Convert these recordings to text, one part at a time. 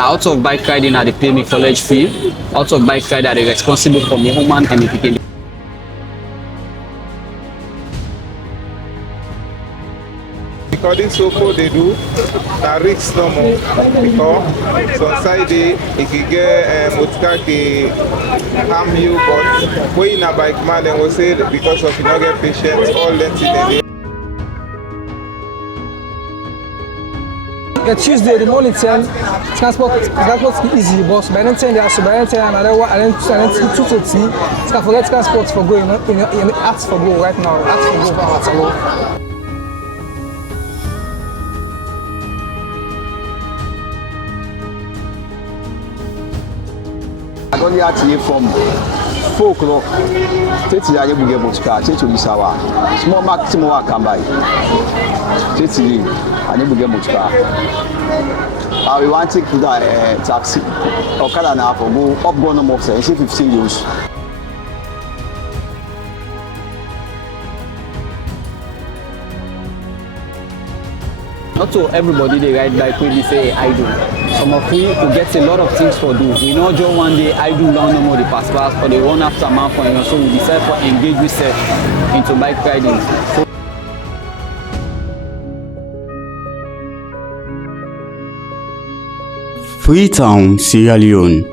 Out of bike riding, they pay me college fee. Out of bike riding, they responsible for me woman and me picking. According to what they do, the risk no more because some side it can get motor can harm you, but when in a bike man, they will say because of you not get patience, all length in the Tuesday, the morning 10, transport is easy, but by then 10 there's by then 10 another one, and then 2 to 3. So forget transport for going, ask for go right now, ask for go for go. I don't have to hear from 4 o'clock. Tete ya yebu get mochka, tete bisawa. Small market mo wa kambai. Tete ni anebu get mochka. We want to take the taxi. Okada na for go up go no more say 15 euros. Not to everybody they ride bike when they say I do. Some of we who get a lot of things for do. We know just one day I do learn no more the pass or they run after man for you. So we decide to engage ourselves into bike riding. So Freetown, Sierra Leone,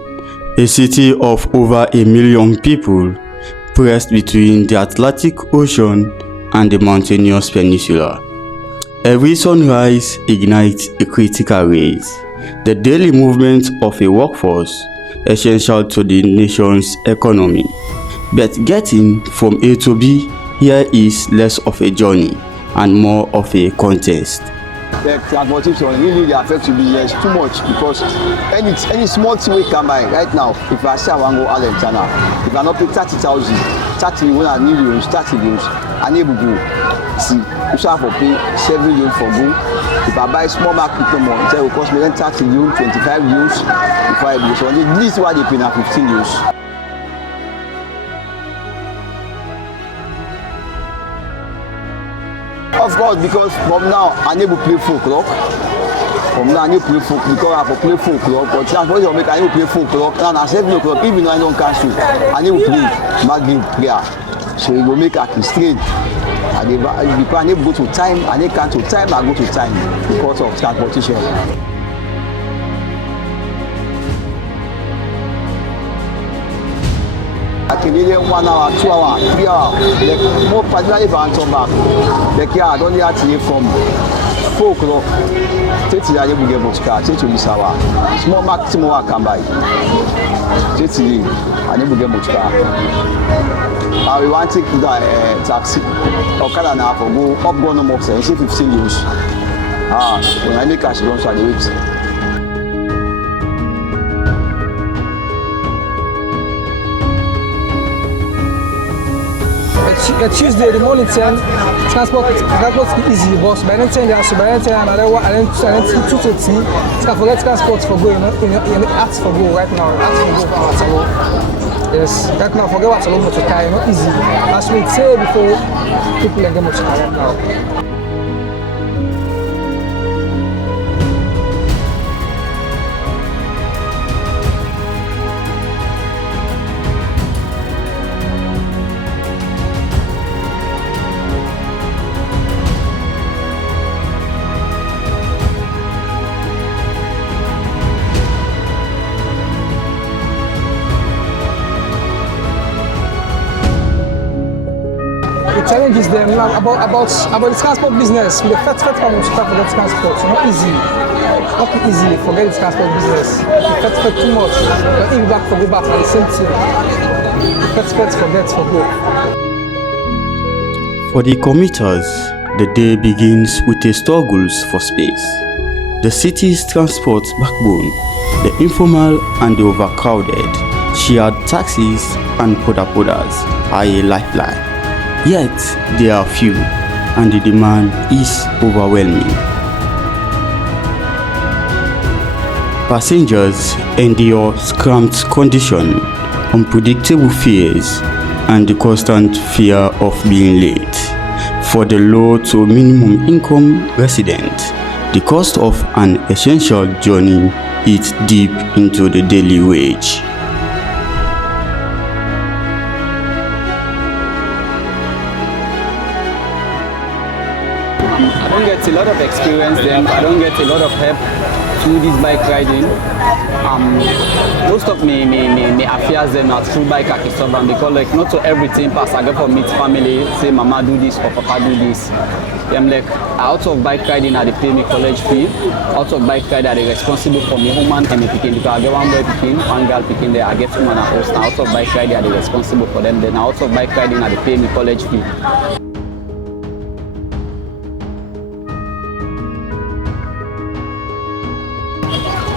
a city of over 1 million people pressed between the Atlantic Ocean and the mountainous peninsula. Every sunrise ignites a critical race, the daily movement of a workforce essential to the nation's economy. But getting from A to B here is less of a journey and more of a contest. The transportation really affects you business too much because any small thing we can buy right now. If I say I want to go Alentana, if I not pay 30,000, 30 when I need euros, 30 euros, I need to go. See, you shall for pay 7 euros for go. If I buy small market no more, it will cost me 30 euros, 25 euros before I do. So at least what they pay now 15 euros. Of course, because from now I need to play 4 o'clock. From now I need to play 4 because I have to play 4 o'clock. But transport make I need to play 4 o'clock. Now at 7 o'clock, even though I don't cancel, I need to play Maghrib prayer. So it will make a strain. Because I need to go to time, I need to cancel time, I go to time because of transportation. I can either 1 hour, 2 hours, 3 hours. Like more particularly if I come back. Like I don't have to hear from 4 o'clock. Tete ya yebu get mochka, tete bisawa. Small market mo wa kambai. Tete ni anebu get mochka. We want to take the taxi. Okada na for go up go no more say 15 euros. When I make cash don't so I wait. The Tuesday, the morning 10, transport is easy, but by then 10 there's by then 10 another one, and then 2 to 3. So forget transport for going, ask for go right now, ask for go for go. Yes, right now forget what's a lot to carry, not easy. As we say before, people get much right now. Challenges them now about the transport business. The first problem is to forget transport. It's not easy. Forget the transport business. The first too much. But if back for go back at the same thing. The first forget for go. For the commuters, the day begins with a struggle for space. The city's transport backbone, the informal and the overcrowded, shared taxis and podas are a lifeline. Yet, they are few, and the demand is overwhelming. Passengers endure cramped conditions, unpredictable fares, and the constant fear of being late. For the low to minimum income resident, The cost of an essential journey eats deep into the daily wage. I don't get a lot of experience then. I don't get a lot of help through this bike riding. Most of me affairs then are through bike and because like not to everything pass. I get for meet family, say mama do this or papa do this. I'm like out of bike riding I they pay me college fee. Out of bike riding I they responsible for me woman and me picking because I get one boy picking, one girl picking there. I get two man at house. Now out of bike riding I they responsible for them. Then out of bike riding I they pay me college fee.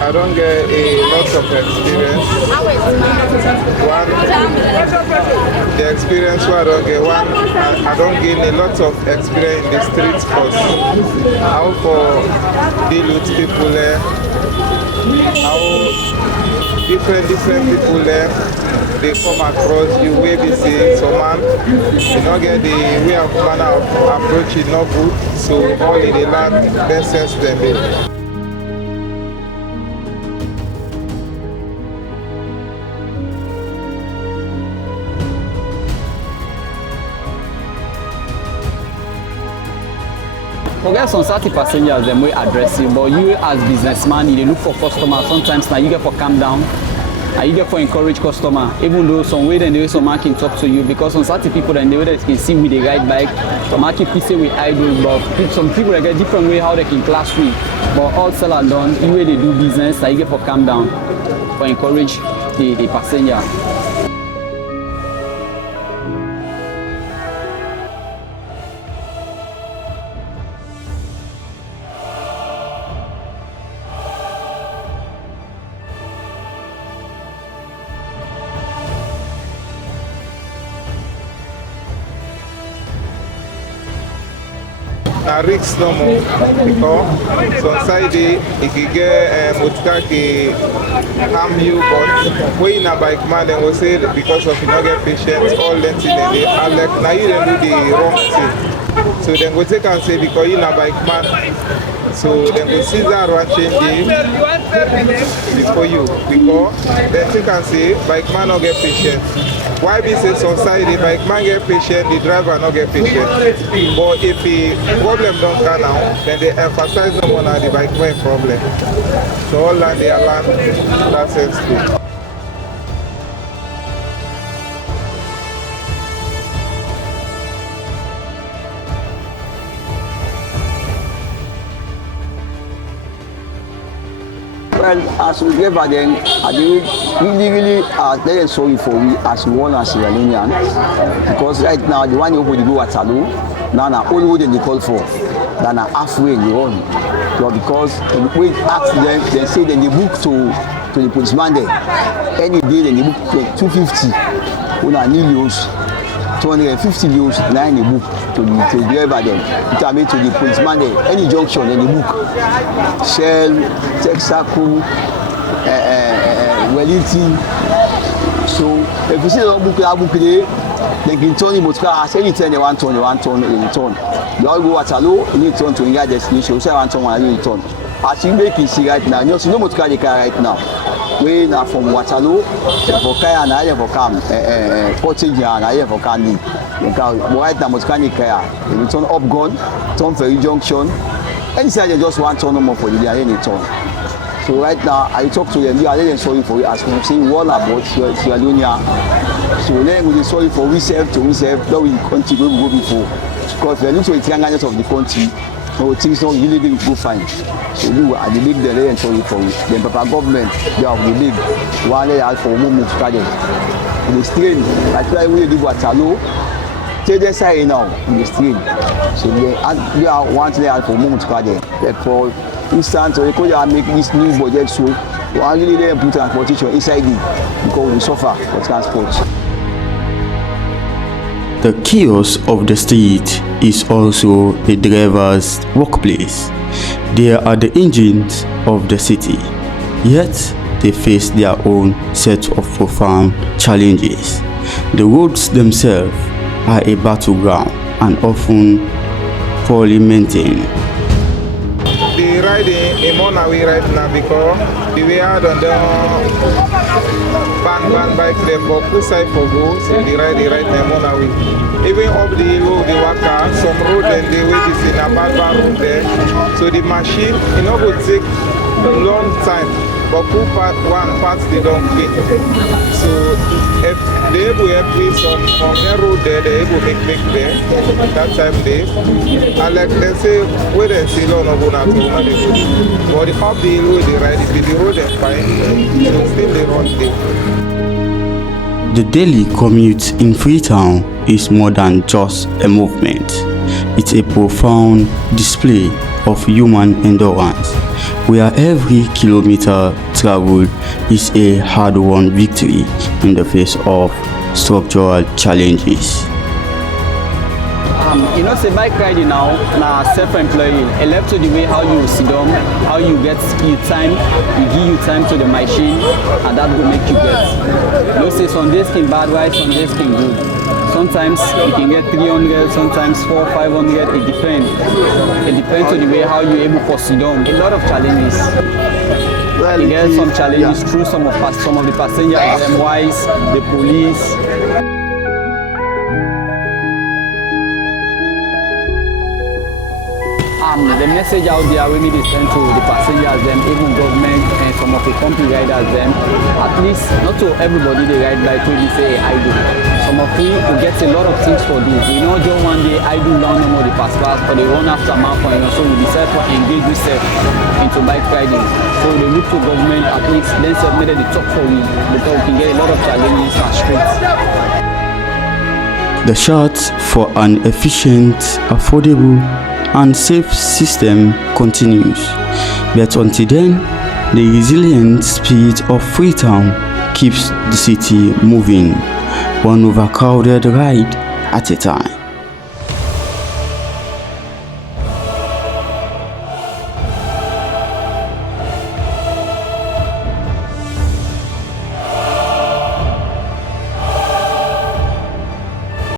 I don't get a lot of experience. The experience where I don't get I don't gain a lot of experience in the streets first. How for deal with people there, how different people there, they come across you way we see someone, you don't get the way of manner of approach is not good, so all in the land, then sense them in. Forget some certain passengers them will address you, but you as businessman, you look for customers. Sometimes now you get for calm down, and you get for encourage customer. Even though some way then the way some man can talk to you, because some certain people then the way that you can see with the ride bike, some man can say with idle, but some people they get different way how they can class with. But all said and done, the way they do business, you get for calm down, for encourage the passenger. Na risk no more because some side it can get motor can harm you, but when a bike man then will say because of you not get patience, all that thing they are like now you then do the wrong thing. So then go take and say because you a bike man, so then go see that one change before you because then take and say bike man not get patience. Why be say society bike man get patient, the driver not get patient. But if the problem don't come now, then they emphasize no more on the bike man problem. So all that they are learn that sense too. Well, as we get back then, I really very sorry for we as one as Sierra Leonean, because right now the one you go at Salo, now all road they call for, then halfway in the run. So because we ask them, they say then they book to the policeman there. Any day then they book 250, una news, 250 news, 9 the book to the driver then. It to the policeman there. Any junction then the book. Shell, Texaco, Wellington. So if you see the book there, they can turn the motor car. Any turn they want turn, they turn. They all go at Salo, you need to turn to your destination. So I want someone you turn. As you make it see right now, you see no motor car they carry right now. We now from Waterloo, for Kaya and I for Cam, Portage and I for Candy. Right now, mechanic Kaya. You turn up gun, turn Ferry Junction. Any side they just want turn no more for the any turn. So right now, I talk to them. They are really sorry for you as we say all about Sierra Leone. So then we sorry for we serve to we serve. That we continue we go before. Because we are looking at the triangles of the country. So things don't really go fine. So you are the big delay and sorry for you. Then Papa government, they are the big one day for movement started. The strain, I try we do what I know. Take the side now in the strain. So they are one day for movement started. For instance, they could make this new budget so we are really there put transportation inside it because we suffer for transport. The chaos of the street is also the driver's workplace. They are the engines of the city, yet they face their own set of profound challenges. The roads themselves are a battleground and often poorly maintained. The we ride in Monawi right now because the way out on the ban bike them, but who side for go, so they ride in Monawi. Even up the road, the waka, some road and the way this in a bad road there. So the machine, it not go take a long time, but who part one parts they don't fit. So if they able to help some on the road there, they able to make there. That time they, and like they say, where they see no go na to no dey go. But the up the road they ride, if the road is fine, so still they run there. The daily commute in Freetown is more than just a movement. It's a profound display of human endurance, where every kilometer traveled is a hard-won victory in the face of structural challenges. You know, say bike riding now, na self-employing. It left to the way how you sit down, how you get you time, you give you time to the machine, and that will make you get. You know, say some days can bad ride, some days can good. Sometimes you can get 300, sometimes 400, 500. It depends. It depends on the way how you able to sit down. A lot of challenges. Well, You get some challenges through some of the passengers, them wise, the police. The message out there we need to send to the passengers, them, even government and some of the company riders, them. At least not to everybody they ride bike when they say I do. Some of we get a lot of things for do. We know just one day I do learn no more the pass, but they run after man point, so we decide to engage ourselves into bike riding. So they look to government at least then submit the talk for we because we can get a lot of challenges and streets. The search for an efficient, affordable, and safe system continues. But until then, the resilient spirit of Freetown keeps the city moving, one overcrowded ride at a time.